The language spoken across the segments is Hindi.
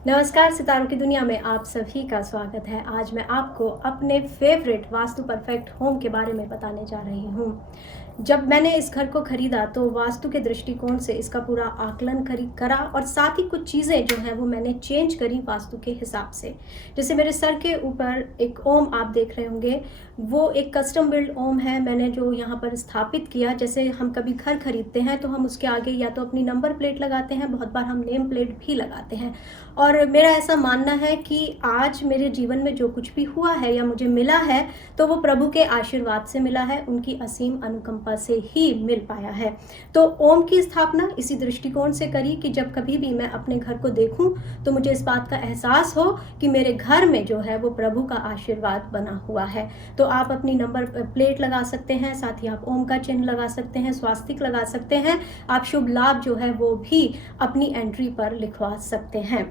नमस्कार, सितारों की दुनिया में आप सभी का स्वागत है। आज मैं आपको अपने फेवरेट वास्तु परफेक्ट होम के बारे में बताने जा रही हूँ। जब मैंने इस घर को खरीदा तो वास्तु के दृष्टिकोण से इसका पूरा आकलन करा और साथ ही कुछ चीज़ें जो हैं वो मैंने चेंज करी वास्तु के हिसाब से। जैसे मेरे सर के ऊपर एक ओम आप देख रहे होंगे, वो एक कस्टम बिल्ड ओम है मैंने जो यहाँ पर स्थापित किया। जैसे हम कभी घर खरीदते हैं तो हम उसके आगे या तो अपनी नंबर प्लेट लगाते हैं, बहुत बार हम नेम प्लेट भी लगाते हैं। और मेरा ऐसा मानना है कि आज मेरे जीवन में जो कुछ भी हुआ है या मुझे मिला है तो वो प्रभु के आशीर्वाद से मिला है, उनकी असीम अनुकंपा से ही मिल पाया है। तो ओम की स्थापना इसी दृष्टिकोण से करी कि जब कभी भी मैं अपने घर को देखूं तो मुझे इस बात का एहसास हो कि मेरे घर में जो है वो प्रभु का आशीर्वाद बना हुआ है। तो आप अपनी नंबर प्लेट लगा सकते हैं, साथ ही आप ओम का चिन्ह लगा सकते हैं, स्वास्तिक लगा सकते हैं। आप शुभ लाभ जो है वो भी अपनी एंट्री पर लिखवा सकते हैं।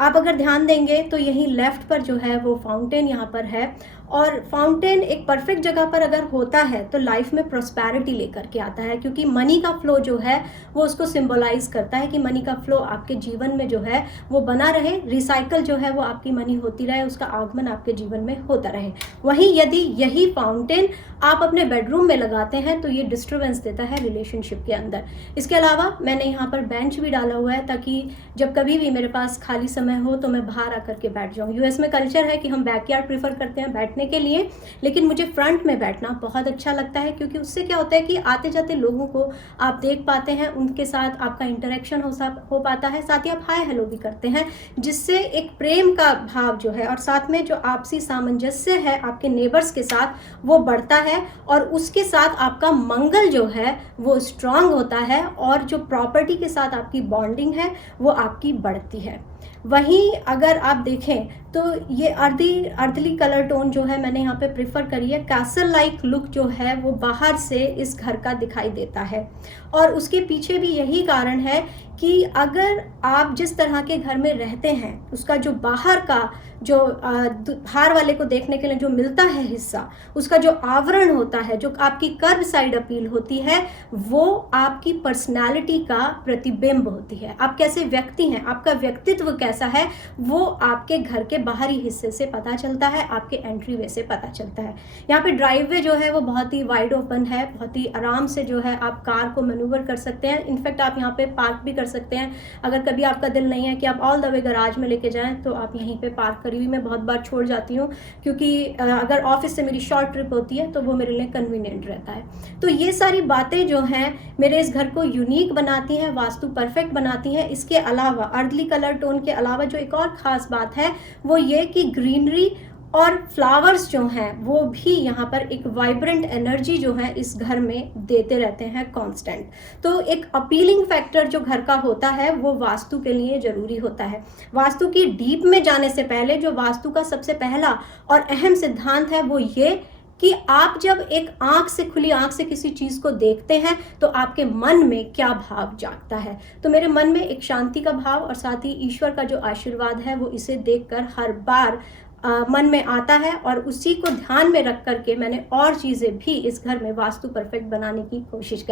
आप अगर ध्यान देंगे तो यहीं लेफ्ट पर जो है वो फाउंटेन यहाँ पर है, और फाउंटेन एक परफेक्ट जगह पर अगर होता है तो लाइफ में प्रॉस्पेरिटी लेकर के आता है, क्योंकि मनी का फ्लो जो है वो उसको सिंबलाइज करता है कि मनी का फ्लो आपके जीवन में जो है वो बना रहे, रिसाइकल जो है वो आपकी मनी होती रहे, उसका आगमन आपके जीवन में होता रहे। वहीं यदि यही फाउंटेन आप अपने बेडरूम में लगाते हैं तो ये डिस्टर्बेंस देता है रिलेशनशिप के अंदर। इसके अलावा मैंने यहाँ पर बेंच भी डाला हुआ है ताकि जब कभी भी मेरे पास खाली समय हो तो मैं बाहर आकर के बैठ जाऊँ। यूएस में कल्चर है कि हम बैकयार्ड प्रीफर करते हैं बैठने के लिए, लेकिन मुझे फ्रंट में बैठना बहुत अच्छा लगता है, क्योंकि उससे क्या होता है कि आते जाते लोगों को आप देख पाते हैं, उनके साथ आपका इंटरेक्शन हो पाता है, साथ ही आप हाय हेलो भी करते हैं, जिससे एक प्रेम का भाव जो है और साथ में जो आपसी सामंजस्य है आपके नेबर्स के साथ वो बढ़ता है, और उसके साथ आपका मंगल जो है वो स्ट्रांग होता है, और जो प्रॉपर्टी के साथ आपकी बॉन्डिंग है वो आपकी बढ़ती है। वहीं अगर आप देखें तो ये अर्दली कलर टोन जो है मैंने यहाँ पे प्रिफर करी है। कैसल लाइक लुक जो है वो बाहर से इस घर का दिखाई देता है, और उसके पीछे भी यही कारण है कि अगर आप जिस तरह के घर में रहते हैं उसका जो बाहर का जो बाहर वाले को देखने के लिए जो मिलता है हिस्सा, उसका जो आवरण होता है, जो आपकी कर्व साइड अपील होती है, वो आपकी पर्सनालिटी का प्रतिबिंब होती है। आप कैसे व्यक्ति हैं, आपका व्यक्तित्व कैसा है, वो आपके घर के बाहरी हिस्से से पता चलता है, आपके एंट्री वे से पता चलता है। यहाँ पे ड्राइववे जो है वो बहुत ही वाइड ओपन है, बहुत ही आराम से जो है आप कार को मैन्यूवर कर सकते हैं। इनफैक्ट आप यहाँ पे पार्क भी कर सकते हैं। अगर कभी आपका दिल नहीं है कि आप ऑल द वे गराज में लेके जाएं तो आप यहीं पे पार्क करी हुई मैं बहुत बार छोड़ जाती हूँ, क्योंकि अगर ऑफिस से मेरी शॉर्ट ट्रिप होती है तो वो मेरे लिए कन्वीनियंट रहता है। तो ये सारी बातें जो हैं मेरे इस घर को यूनिक बनाती हैं, वास्तु परफेक्ट बनाती हैं। इसके अलावा अर्दली कलर टोन के अलावा जो एक और ख़ास बात है वो ये कि ग्रीनरी और फ्लावर्स जो हैं वो भी यहाँ पर एक वाइब्रेंट एनर्जी जो है इस घर में देते रहते हैं कांस्टेंट। तो एक अपीलिंग फैक्टर जो घर का होता है वो वास्तु के लिए ज़रूरी होता है। वास्तु की डीप में जाने से पहले जो वास्तु का सबसे पहला और अहम सिद्धांत है वो ये कि आप जब एक आंख से, खुली आंख से किसी चीज़ को देखते हैं तो आपके मन में क्या भाव जागता है। तो मेरे मन में एक शांति का भाव और साथ ही ईश्वर का जो आशीर्वाद है वो इसे देखकर हर बार मन में आता है, और उसी को ध्यान में रख करके मैंने और चीज़ें भी इस घर में वास्तु परफेक्ट बनाने की कोशिश करी।